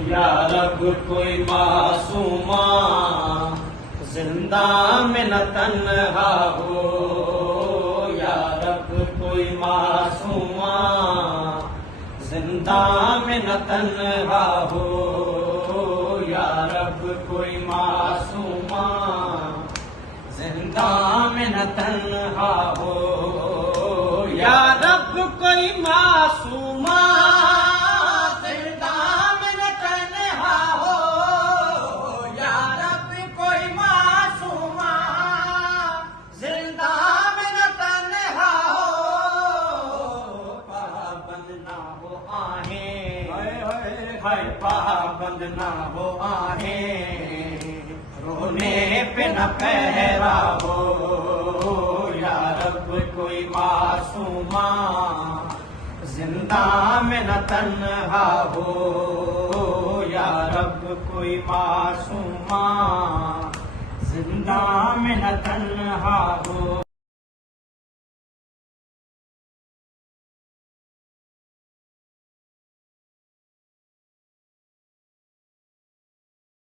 या रब कोई मासूमा जिंदा में न तन्हा हो, या रब कोई मासूमा जिंदा में न तन्हा हो, या रब कोई मासूमा जिंदा में न तन्हा हो, या रब कोई मासूमा हाय पाबंद ना हो आहें, रोने पे न पहरा हो, या रब कोई मासूमा जिंदा में न तन्हा हो, या रब कोई मासूमा जिंदा में न तन्हा हो।